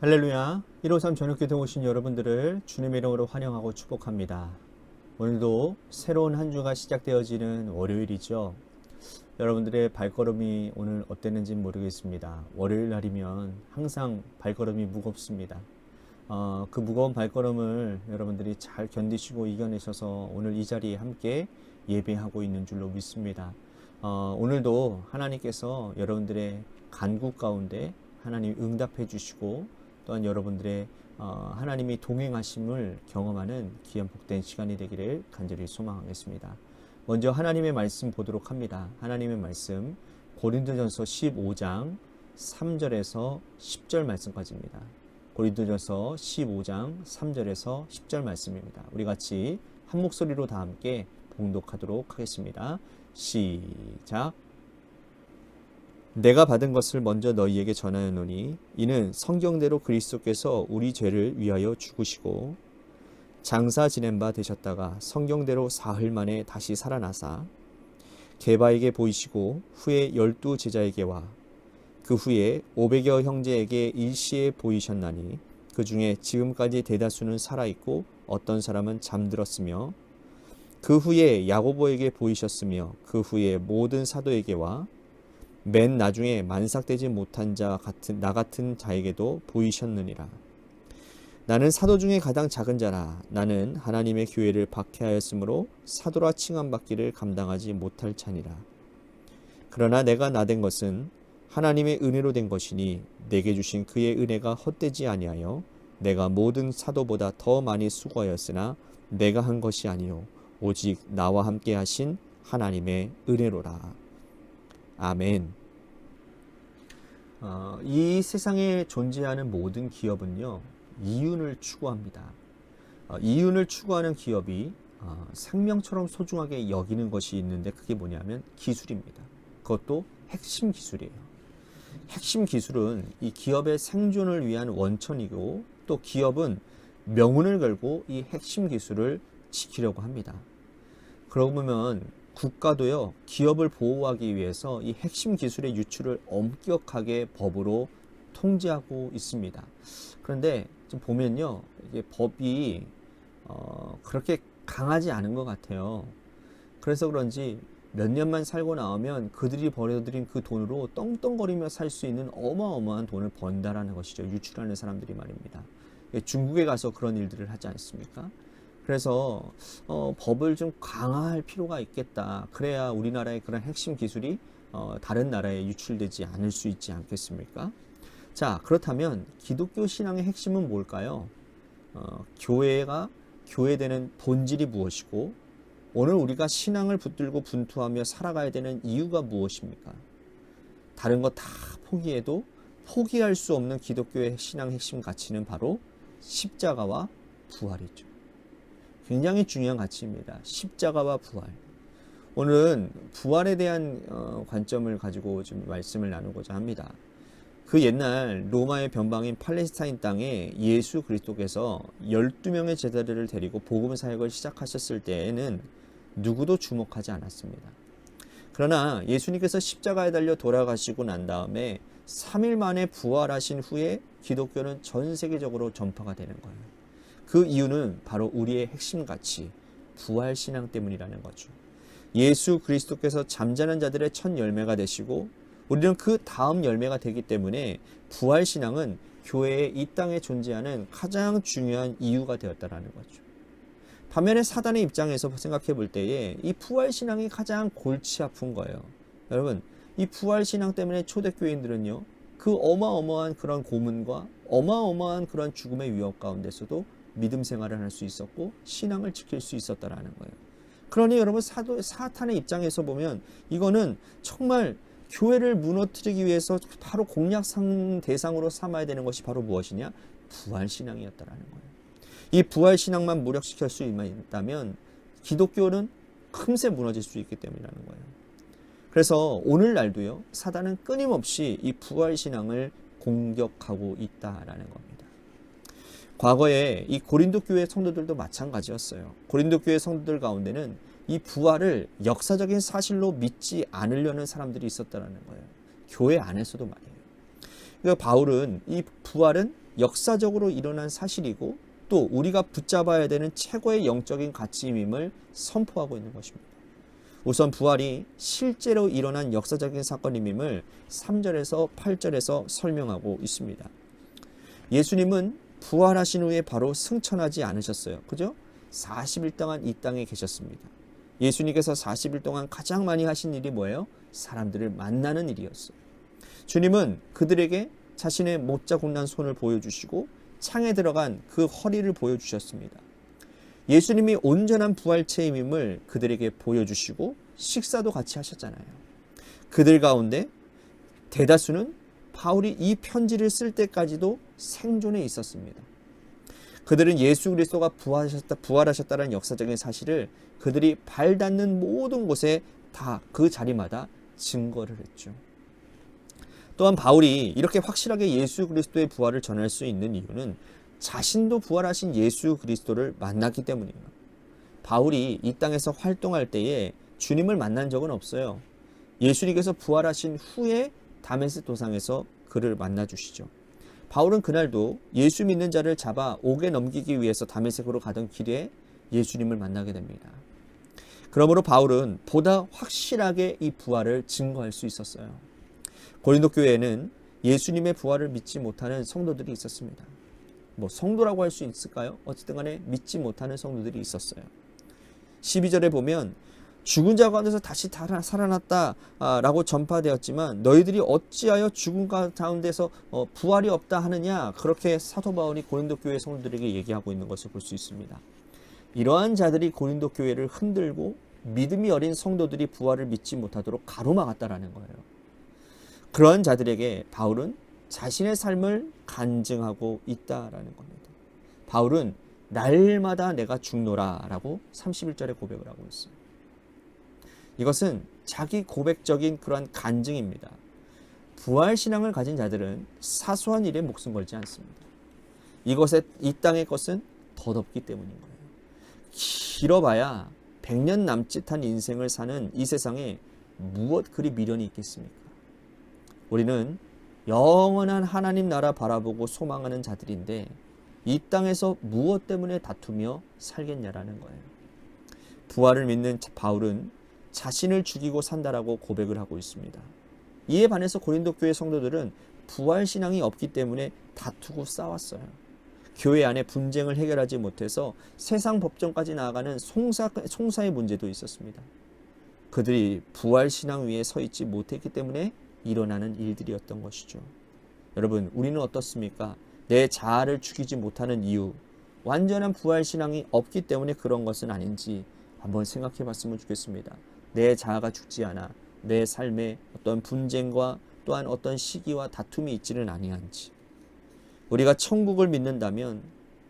할렐루야. 153 저녁기도 오신 여러분들을 주님의 이름으로 환영하고 축복합니다. 오늘도 새로운 한 주가 시작되어지는 월요일이죠. 여러분들의 발걸음이 오늘 어땠는지 모르겠습니다. 월요일 날이면 항상 발걸음이 무겁습니다. 그 무거운 발걸음을 여러분들이 잘 견디시고 이겨내셔서 오늘 이 자리에 함께 예배하고 있는 줄로 믿습니다. 오늘도 하나님께서 여러분들의 간구 가운데 하나님 응답해 주시고 또한 여러분들의 하나님이 동행하심을 경험하는 귀한 복된 시간이 되기를 간절히 소망하겠습니다. 먼저 하나님의 말씀 보도록 합니다. 하나님의 말씀 고린도전서 15장 3절에서 10절 말씀까지입니다. 고린도전서 15장 3절에서 10절 말씀입니다. 우리 같이 한 목소리로 다 함께 봉독하도록 하겠습니다. 시작. 내가 받은 것을 먼저 너희에게 전하노니 이는 성경대로 그리스도께서 우리 죄를 위하여 죽으시고 장사 지낸 바 되셨다가 성경대로 사흘 만에 다시 살아나사 게바에게 보이시고 후에 12 제자에게와 그 후에 500여 형제에게 일시에 보이셨나니 그 중에 지금까지 대다수는 살아있고 어떤 사람은 잠들었으며 그 후에 야고보에게 보이셨으며 그 후에 모든 사도에게와 맨 나중에 만삭되지 못한 자 같은 나 같은 자에게도 보이셨느니라. 나는 사도 중에 가장 작은 자라. 나는 하나님의 교회를 박해하였으므로 사도라 칭함받기를 감당하지 못할 자니라. 그러나 내가 나된 것은 하나님의 은혜로 된 것이니 내게 주신 그의 은혜가 헛되지 아니하여 내가 모든 사도보다 더 많이 수고하였으나 내가 한 것이 아니요 오직 나와 함께 하신 하나님의 은혜로라. 아멘. 이 세상에 존재하는 모든 기업은요, 이윤을 추구합니다. 이윤을 추구하는 기업이 생명처럼 소중하게 여기는 것이 있는데 그게 뭐냐면 기술입니다. 그것도 핵심 기술이에요. 핵심 기술은 이 기업의 생존을 위한 원천이고 또 기업은 명운을 걸고 이 핵심 기술을 지키려고 합니다. 그러고 보면 국가도요, 기업을 보호하기 위해서 이 핵심 기술의 유출을 엄격하게 법으로 통제하고 있습니다. 그런데 좀 보면요, 이게 법이 그렇게 강하지 않은 것 같아요. 그래서 그런지 몇 년만 살고 나오면 그들이 벌어들인 그 돈으로 떵떵거리며 살 수 있는 어마어마한 돈을 번다라는 것이죠. 유출하는 사람들이 말입니다. 중국에 가서 그런 일들을 하지 않습니까? 그래서 법을 좀 강화할 필요가 있겠다. 그래야 우리나라의 그런 핵심 기술이 다른 나라에 유출되지 않을 수 있지 않겠습니까? 자, 그렇다면 기독교 신앙의 핵심은 뭘까요? 교회가 교회되는 본질이 무엇이고 오늘 우리가 신앙을 붙들고 분투하며 살아가야 되는 이유가 무엇입니까? 다른 거 다 포기해도 포기할 수 없는 기독교의 신앙 핵심 가치는 바로 십자가와 부활이죠. 굉장히 중요한 가치입니다. 십자가와 부활. 오늘은 부활에 대한 관점을 가지고 좀 말씀을 나누고자 합니다. 그 옛날 로마의 변방인 팔레스타인 땅에 예수 그리스도께서 12명의 제자들을 데리고 복음 사역을 시작하셨을 때에는 누구도 주목하지 않았습니다. 그러나 예수님께서 십자가에 달려 돌아가시고 난 다음에 3일 만에 부활하신 후에 기독교는 전 세계적으로 전파가 되는 거예요. 그 이유는 바로 우리의 핵심 가치, 부활신앙 때문이라는 거죠. 예수 그리스도께서 잠자는 자들의 첫 열매가 되시고 우리는 그 다음 열매가 되기 때문에 부활신앙은 교회의 이 땅에 존재하는 가장 중요한 이유가 되었다는 거죠. 반면에 사단의 입장에서 생각해 볼 때에 이 부활신앙이 가장 골치 아픈 거예요. 여러분, 이 부활신앙 때문에 초대교인들은요, 그 어마어마한 그런 고문과 어마어마한 그런 죽음의 위협 가운데서도 믿음 생활을 할 수 있었고 신앙을 지킬 수 있었다라는 거예요. 그러니 여러분 사탄의 입장에서 보면 이거는 정말 교회를 무너뜨리기 위해서 바로 공략 대상으로 삼아야 되는 것이 바로 무엇이냐? 부활신앙이었다라는 거예요. 이 부활신앙만 무력시킬 수 있다면 기독교는 금세 무너질 수 있기 때문이라는 거예요. 그래서 오늘날도요, 사단은 끊임없이 이 부활신앙을 공격하고 있다라는 겁니다. 과거에 이 고린도 교회 성도들도 마찬가지였어요. 고린도 교회 성도들 가운데는 이 부활을 역사적인 사실로 믿지 않으려는 사람들이 있었다는 거예요. 교회 안에서도 말이에요. 그러니까 바울은 이 부활은 역사적으로 일어난 사실이고 또 우리가 붙잡아야 되는 최고의 영적인 가치임을 선포하고 있는 것입니다. 우선 부활이 실제로 일어난 역사적인 사건임을 3절에서 8절에서 설명하고 있습니다. 예수님은 부활하신 후에 바로 승천하지 않으셨어요. 그죠? 40일 동안 이 땅에 계셨습니다. 예수님께서 40일 동안 가장 많이 하신 일이 뭐예요? 사람들을 만나는 일이었어요. 주님은 그들에게 자신의 못자국난 손을 보여주시고 창에 들어간 그 허리를 보여주셨습니다. 예수님이 온전한 부활체임임을 그들에게 보여주시고 식사도 같이 하셨잖아요. 그들 가운데 대다수는 바울이 이 편지를 쓸 때까지도 생존해 있었습니다. 그들은 예수 그리스도가 부활하셨다는 역사적인 사실을 그들이 발 닿는 모든 곳에 다 그 자리마다 증거를 했죠. 또한 바울이 이렇게 확실하게 예수 그리스도의 부활을 전할 수 있는 이유는 자신도 부활하신 예수 그리스도를 만났기 때문이에요. 바울이 이 땅에서 활동할 때에 주님을 만난 적은 없어요. 예수님께서 부활하신 후에 다메섹 도상에서 그를 만나주시죠. 바울은 그날도 예수 믿는 자를 잡아 옥에 넘기기 위해서 다메섹으로 가던 길에 예수님을 만나게 됩니다. 그러므로 바울은 보다 확실하게 이 부활을 증거할 수 있었어요. 고린도 교회에는 예수님의 부활을 믿지 못하는 성도들이 있었습니다. 성도라고 할 수 있을까요? 어쨌든 간에 믿지 못하는 성도들이 있었어요. 12절에 보면 죽은 자 가운데서 다시 살아났다 라고 전파되었지만 너희들이 어찌하여 죽은 가운데서 부활이 없다 하느냐, 그렇게 사도 바울이 고린도 교회 성도들에게 얘기하고 있는 것을 볼 수 있습니다. 이러한 자들이 고린도 교회를 흔들고 믿음이 어린 성도들이 부활을 믿지 못하도록 가로막았다라는 거예요. 그러한 자들에게 바울은 자신의 삶을 간증하고 있다라는 겁니다. 바울은 날마다 내가 죽노라 라고 31절에 고백을 하고 있어요. 이것은 자기 고백적인 그러한 간증입니다. 부활신앙을 가진 자들은 사소한 일에 목숨 걸지 않습니다. 이 땅의 것은 덧없기 때문인 거예요. 길어봐야 100년 남짓한 인생을 사는 이 세상에 무엇 그리 미련이 있겠습니까? 우리는 영원한 하나님 나라 바라보고 소망하는 자들인데 이 땅에서 무엇 때문에 다투며 살겠냐라는 거예요. 부활을 믿는 바울은 자신을 죽이고 산다라고 고백을 하고 있습니다. 이에 반해서 고린도 교회 성도들은 부활신앙이 없기 때문에 다투고 싸웠어요. 교회 안에 분쟁을 해결하지 못해서 세상 법정까지 나아가는 송사의 문제도 있었습니다. 그들이 부활신앙 위에 서 있지 못했기 때문에 일어나는 일들이었던 것이죠. 여러분, 우리는 어떻습니까? 내 자아를 죽이지 못하는 이유, 완전한 부활신앙이 없기 때문에 그런 것은 아닌지 한번 생각해 봤으면 좋겠습니다. 내 자아가 죽지 않아 내 삶에 어떤 분쟁과 또한 어떤 시기와 다툼이 있지는 아니한지. 우리가 천국을 믿는다면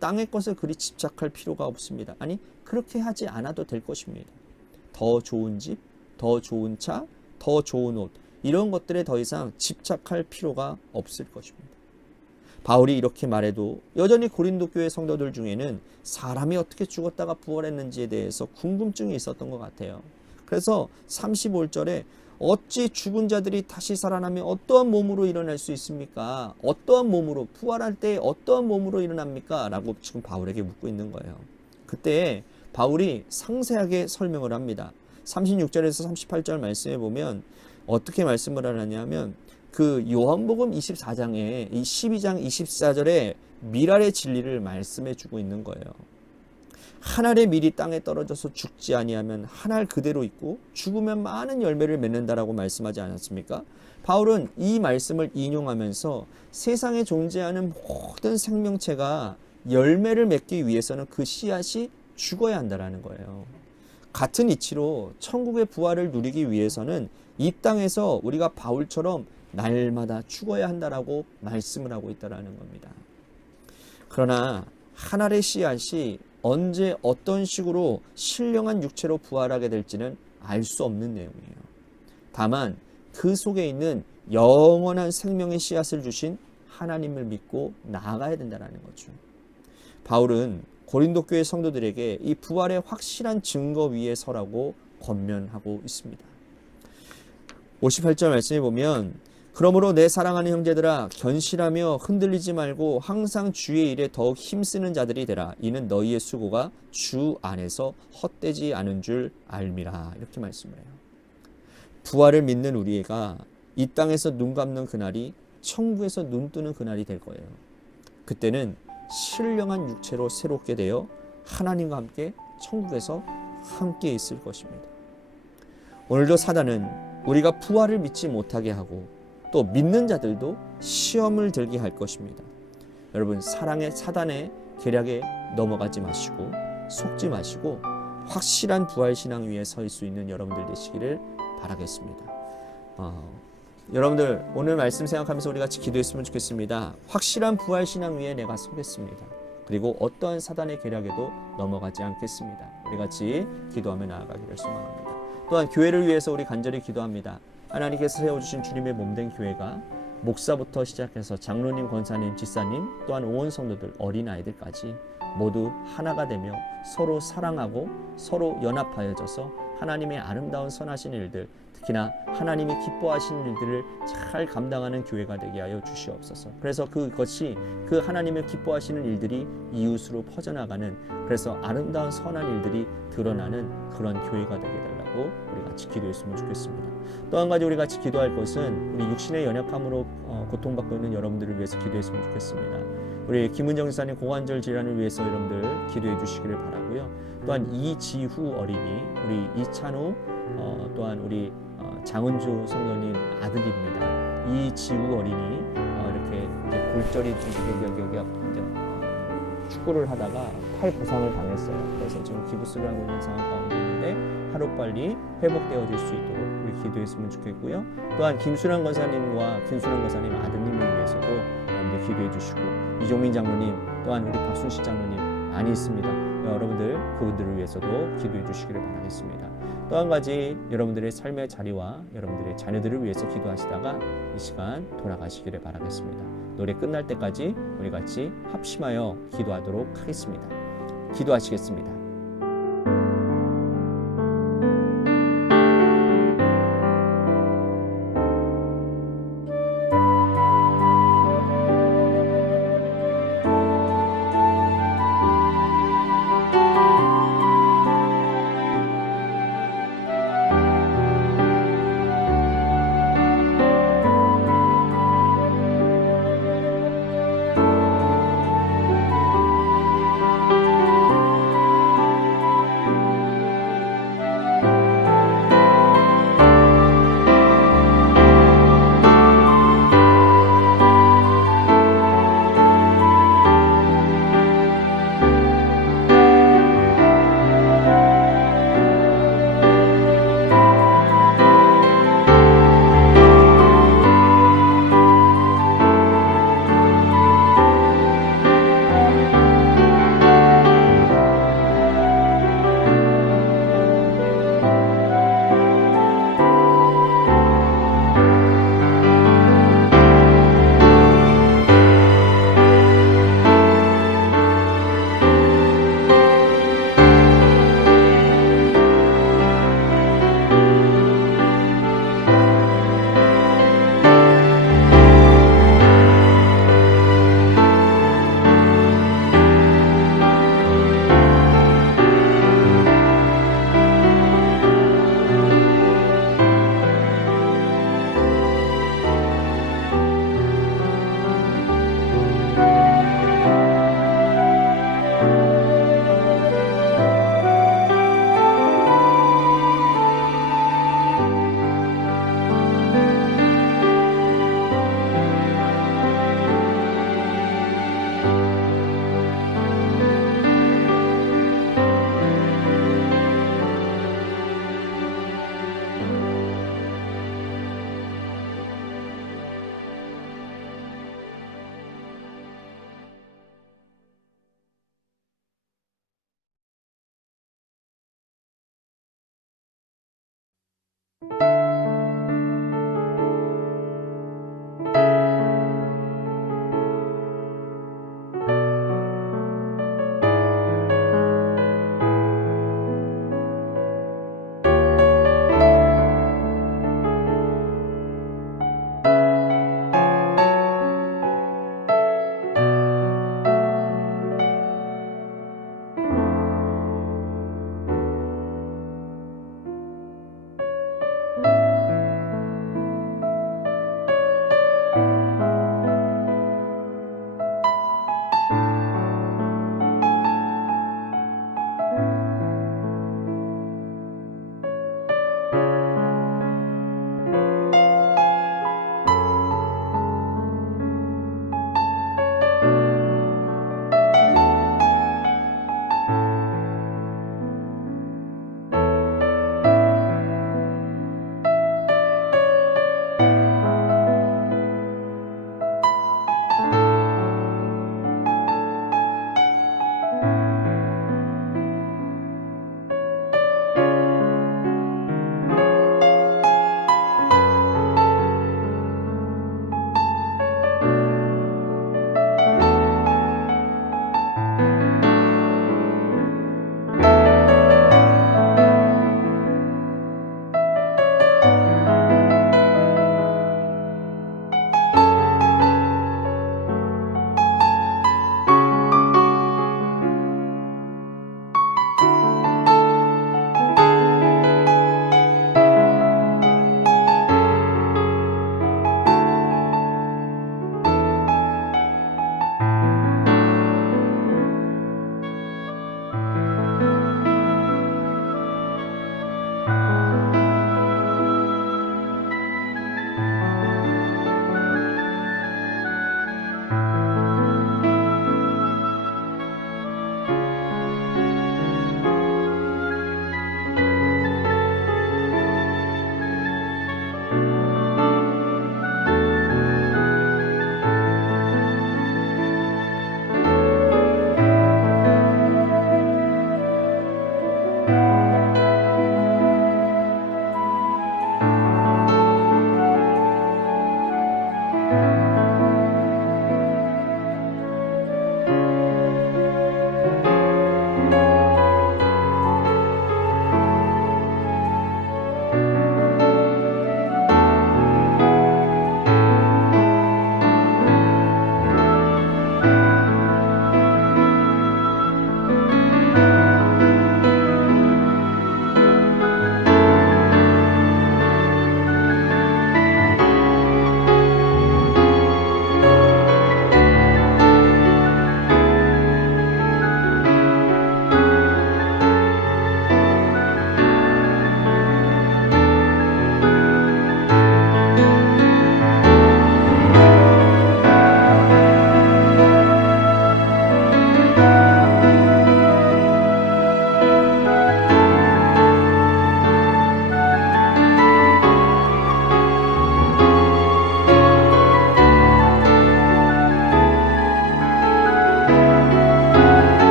땅의 것을 그리 집착할 필요가 없습니다. 아니, 그렇게 하지 않아도 될 것입니다. 더 좋은 집, 더 좋은 차, 더 좋은 옷, 이런 것들에 더 이상 집착할 필요가 없을 것입니다. 바울이 이렇게 말해도 여전히 고린도 교회 성도들 중에는 사람이 어떻게 죽었다가 부활했는지에 대해서 궁금증이 있었던 것 같아요. 그래서 35절에 어찌 죽은 자들이 다시 살아나면 어떠한 몸으로 일어날 수 있습니까? 어떠한 몸으로, 부활할 때 어떠한 몸으로 일어납니까? 라고 지금 바울에게 묻고 있는 거예요. 그때 바울이 상세하게 설명을 합니다. 36절에서 38절 말씀에 보면 어떻게 말씀을 하냐면 그 요한복음 24장에 이 12장 24절에 미랄의 진리를 말씀해 주고 있는 거예요. 한 알의 밀이 땅에 떨어져서 죽지 아니하면 한 알 그대로 있고 죽으면 많은 열매를 맺는다라고 말씀하지 않았습니까? 바울은 이 말씀을 인용하면서 세상에 존재하는 모든 생명체가 열매를 맺기 위해서는 그 씨앗이 죽어야 한다라는 거예요. 같은 이치로 천국의 부활을 누리기 위해서는 이 땅에서 우리가 바울처럼 날마다 죽어야 한다라고 말씀을 하고 있다라는 겁니다. 그러나 한 알의 씨앗이 언제 어떤 식으로 신령한 육체로 부활하게 될지는 알 수 없는 내용이에요. 다만 그 속에 있는 영원한 생명의 씨앗을 주신 하나님을 믿고 나아가야 된다는 거죠. 바울은 고린도 교회 성도들에게 이 부활의 확실한 증거 위에 서라고 권면하고 있습니다. 58절 말씀에 보면 그러므로 내 사랑하는 형제들아 견실하며 흔들리지 말고 항상 주의 일에 더욱 힘쓰는 자들이 되라. 이는 너희의 수고가 주 안에서 헛되지 않은 줄 알미라. 이렇게 말씀을 해요. 부활을 믿는 우리가 이 땅에서 눈 감는 그날이 천국에서 눈 뜨는 그날이 될 거예요. 그때는 신령한 육체로 새롭게 되어 하나님과 함께 천국에서 함께 있을 것입니다. 오늘도 사단은 우리가 부활을 믿지 못하게 하고 또 믿는 자들도 시험을 들게 할 것입니다. 여러분, 사단의 계략에 넘어가지 마시고 속지 마시고 확실한 부활신앙 위에 설 수 있는 여러분들 되시기를 바라겠습니다. 여러분들 오늘 말씀 생각하면서 우리 같이 기도했으면 좋겠습니다. 확실한 부활신앙 위에 내가 서겠습니다. 그리고 어떠한 사단의 계략에도 넘어가지 않겠습니다. 우리 같이 기도하며 나아가기를 소망합니다. 또한 교회를 위해서 우리 간절히 기도합니다. 하나님께서 세워주신 주님의 몸된 교회가 목사부터 시작해서 장로님, 권사님, 집사님, 또한 온 성도들, 어린아이들까지 모두 하나가 되며 서로 사랑하고 서로 연합하여져서 하나님의 아름다운 선하신 일들, 특히나 하나님이 기뻐하시는 일들을 잘 감당하는 교회가 되게 하여 주시옵소서. 그래서 그것이 그 하나님의 기뻐하시는 일들이 이웃으로 퍼져나가는, 그래서 아름다운 선한 일들이 드러나는 그런 교회가 되게 달라고 우리 같이 기도했으면 좋겠습니다. 또 한 가지 우리 같이 기도할 것은 우리 육신의 연약함으로 고통받고 있는 여러분들을 위해서 기도했으면 좋겠습니다. 우리 김은정 지사님 고관절 질환을 위해서 여러분들 기도해 주시기를 바라고요. 또한 이지후 어린이, 우리 이찬우, 또한 우리 장은주 성도님 아들입니다. 이지후 어린이 이렇게 이제 골절이 축구를 하다가 팔 부상을 당했어요. 그래서 지금 기부스를 하고 있는 상황 가운데 있는데 하루빨리 회복되어질 수 있도록 우리 기도했으면 좋겠고요. 또한 김순환 권사님과 김순환 권사님 아드님을 위해서도 여러분들 기도해 주시고, 이종민 장로님, 또한 우리 박순식 장로님 많이 있습니다. 여러분들 그분들을 위해서도 기도해 주시기를 바라겠습니다. 또 한 가지 여러분들의 삶의 자리와 여러분들의 자녀들을 위해서 기도하시다가 이 시간 돌아가시기를 바라겠습니다. 노래 끝날 때까지 우리 같이 합심하여 기도하도록 하겠습니다. 기도하시겠습니다.